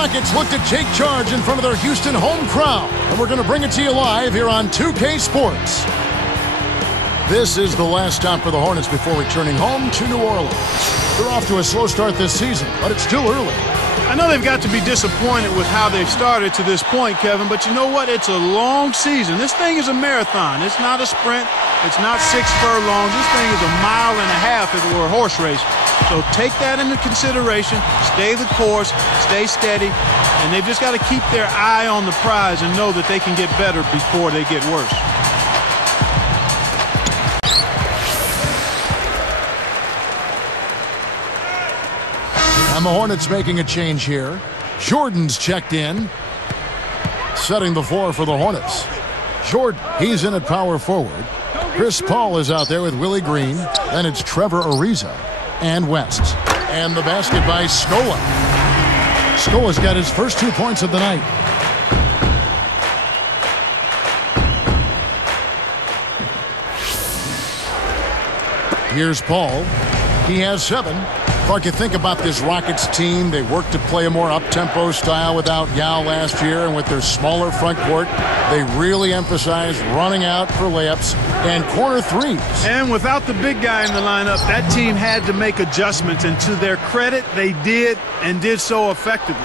Rockets look to take charge in front of their Houston home crowd. And we're going to bring it to you live here on 2K Sports. This is the last stop for the Hornets before returning home to New Orleans. They're off to a slow start this season, but it's still early. I know they've got to be disappointed with how they've started to this point, Kevin, but you know what? It's a long season. This thing is a marathon. It's not a sprint. It's not 6 furlongs. This thing is a mile and a half if it were a horse race. So take that into consideration. Stay the course. Stay steady. And they've just got to keep their eye on the prize and know that they can get better before they get worse. And the Hornets making a change here. Jordan's checked in, setting the floor for the Hornets. Jordan, he's in at power forward. Chris Paul is out there with Willie Green. Then it's Trevor Ariza and West. And the basket by Scola. Scola's got his first 2 points of the night. Here's Paul. He has 7. Clark, you think about this Rockets team. They worked to play a more up-tempo style without Yao last year, and with their smaller front court, they really emphasize running out for layups and corner threes. And without the big guy in the lineup, that team had to make adjustments, and to their credit, they did, and did so effectively.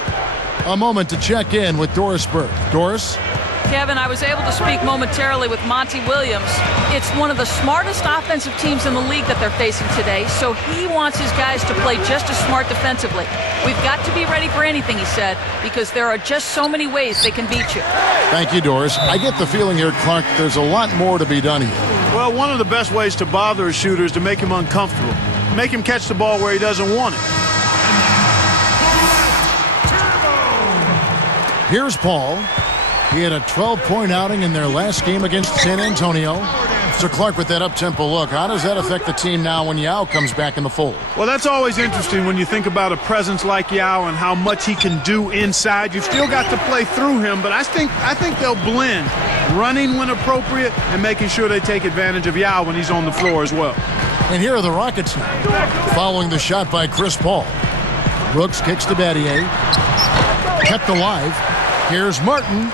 A moment to check in with Doris Burke. Doris? Kevin, I was able to speak momentarily with Monty Williams. It's one of the smartest offensive teams in the league that they're facing today, so he wants his guys to play just as smart defensively. We've got to be ready for anything, he said, because there are just so many ways they can beat you. Thank you, Doris. I get the feeling here, Clark, there's a lot more to be done here. Well, one of the best ways to bother a shooter is to make him uncomfortable. Make him catch the ball where he doesn't want it. Here's Paul. He had a 12-point outing in their last game against San Antonio. So, Clark, with that up-tempo look, how does that affect the team now when Yao comes back in the fold? Well, that's always interesting when you think about a presence like Yao and how much he can do inside. You've still got to play through him, but I think they'll blend running when appropriate and making sure they take advantage of Yao when he's on the floor as well. And here are the Rockets now, following the shot by Chris Paul. Brooks kicks to Battier. Kept alive. Here's Martin.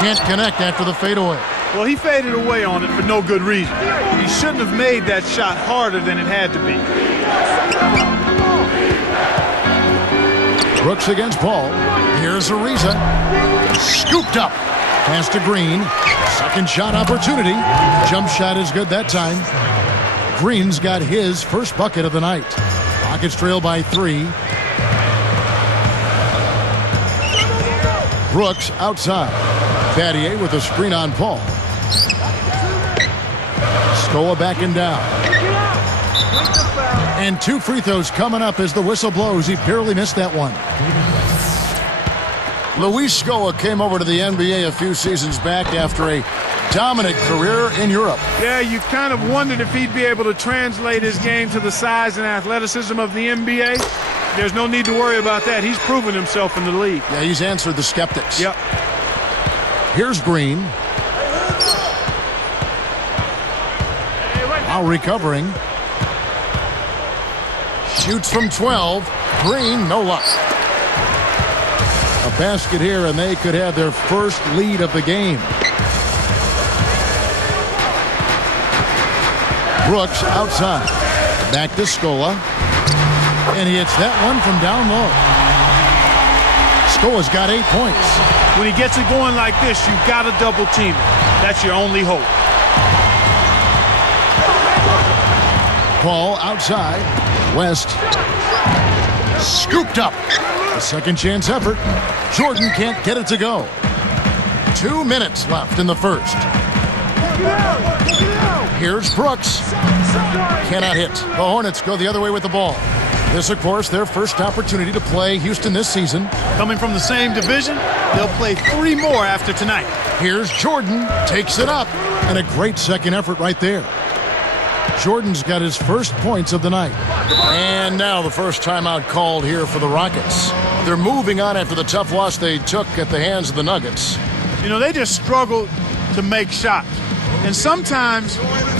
Can't connect after the fadeaway. Well, he faded away on it for no good reason. He shouldn't have made that shot harder than it had to be. Brooks against Paul. Here's Ariza. Scooped up. Pass to Green. Second shot opportunity. Jump shot is good that time. Green's got his first bucket of the night. Rockets trail by 3. Brooks outside. Battier with a screen on Paul. Scola backing down. And 2 free throws coming up as the whistle blows. He barely missed that one. Luis Scola came over to the NBA a few seasons back after a dominant career in Europe. Yeah, you kind of wondered if he'd be able to translate his game to the size and athleticism of the NBA. There's no need to worry about that. He's proven himself in the league. Yeah, he's answered the skeptics. Yep. Here's Green. Now recovering. Shoots from 12. Green, no luck. A basket here, and they could have their first lead of the game. Brooks outside. Back to Scola. And he hits that one from down low. Scola's got 8 points. When he gets it going like this, you've got to double team it. That's your only hope. Paul outside. West. Scooped up. A second chance effort. Jordan can't get it to go. 2 minutes left in the first. Here's Brooks. Cannot hit. The Hornets go the other way with the ball. This, of course, their first opportunity to play Houston this season. Coming from the same division, they'll play 3 more after tonight. Here's Jordan. Takes it up. And a great second effort right there. Jordan's got his first points of the night. And now the first timeout called here for the Rockets. They're moving on after the tough loss they took at the hands of the Nuggets. You know, they just struggled to make shots. And sometimes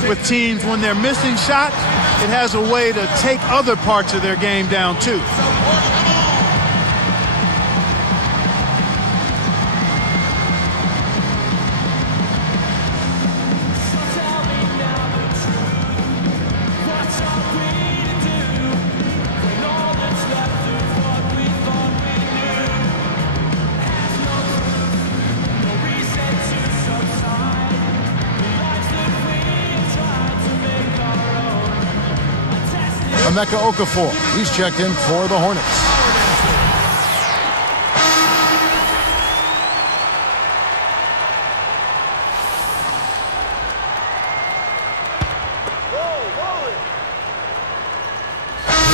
with teams, when they're missing shots, it has a way to take other parts of their game down too. Emeka Okafor, he's checked in for the Hornets.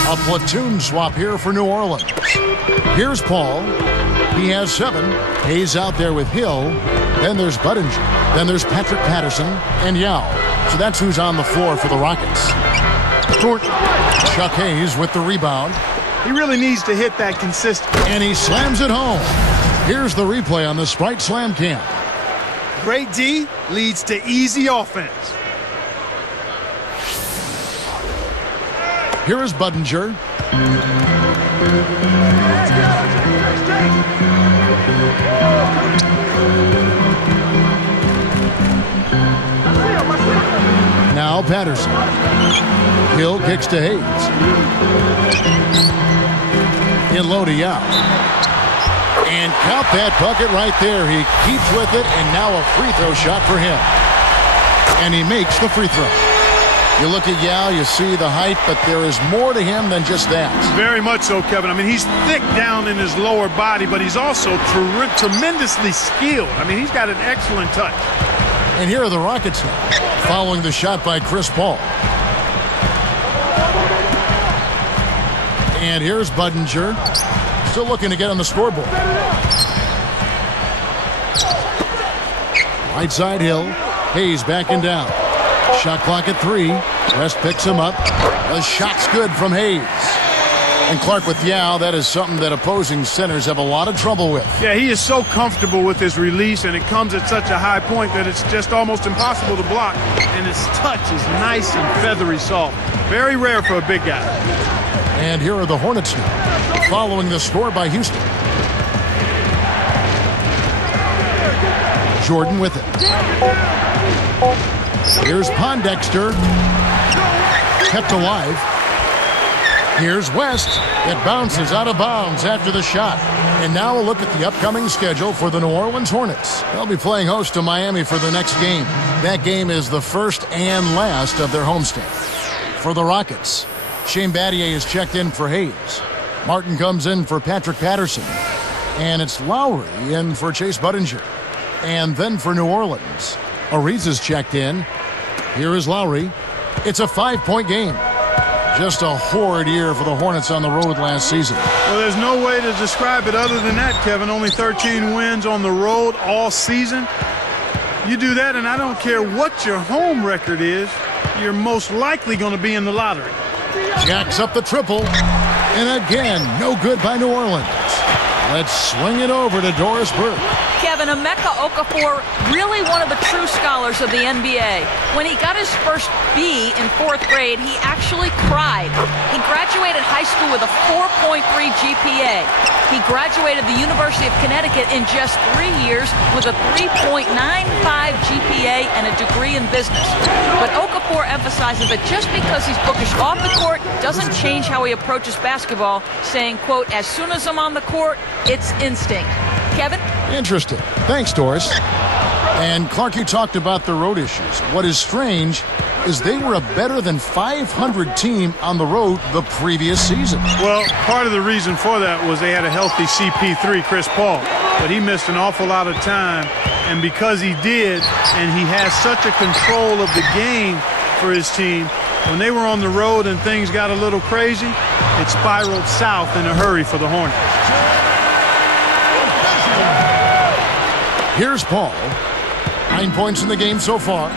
A platoon swap here for New Orleans. Here's Paul. He has 7. Hayes out there with Hill. Then there's Budinger. Then there's Patrick Patterson and Yao. So that's who's on the floor for the Rockets. Thornton. Chuck Hayes with the rebound. He really needs to hit that consistent. And he slams it home. Here's the replay on the Sprite Slam Cam. Great D leads to easy offense. Here is Budinger. Now Patterson. Hill kicks to Hayes. In low to Yao. And count that bucket right there. He keeps with it, and now a free throw shot for him. And he makes the free throw. You look at Yao, you see the height, but there is more to him than just that. Very much so, Kevin. I mean, he's thick down in his lower body, but he's also tremendously skilled. I mean, he's got an excellent touch. And here are the Rockets now, following the shot by Chris Paul. And here's Budinger, still looking to get on the scoreboard. Right side Hill, Hayes backing down. Shot clock at 3. West picks him up. The shot's good from Hayes. And Clark with Yao, that is something that opposing centers have a lot of trouble with. Yeah, he is so comfortable with his release, and it comes at such a high point that it's just almost impossible to block. And his touch is nice and feathery soft. Very rare for a big guy. And here are the Hornets now, following the score by Houston. Jordan with it. Here's Pondexter. Kept alive. Here's West. It bounces out of bounds after the shot. And now a look at the upcoming schedule for the New Orleans Hornets. They'll be playing host to Miami for the next game. That game is the first and last of their homestand. For the Rockets, Shane Battier is checked in for Hayes. Martin comes in for Patrick Patterson. And it's Lowry in for Chase Budinger. And then for New Orleans, Ariza's checked in. Here is Lowry. It's a 5-point game. Just a horrid year for the Hornets on the road last season. Well, there's no way to describe it other than that, Kevin. Only 13 wins on the road all season. You do that, and I don't care what your home record is, you're most likely going to be in the lottery. Jacks up the triple. And again, no good by New Orleans. Let's swing it over to Doris Burke. Kevin, Emeka Okafor, really one of the true scholars of the NBA. When he got his first B in 4th grade, he actually cried. He graduated high school with a 4.3 GPA. He graduated the University of Connecticut in just 3 years with a 3.95 GPA and a degree in business. But Okafor emphasizes that just because he's bookish off the court doesn't change how he approaches basketball, saying, quote, as soon as I'm on the court, it's instinct. Kevin? Interesting. Thanks, Doris. And Clark, you talked about the road issues. What is strange is they were a better than 500 team on the road the previous season. Well, part of the reason for that was they had a healthy CP3, Chris Paul, but he missed an awful lot of time. And because he did, and he has such a control of the game for his team, when they were on the road and things got a little crazy, it spiraled south in a hurry for the Hornets. Here's Paul. 9 points in the game so far.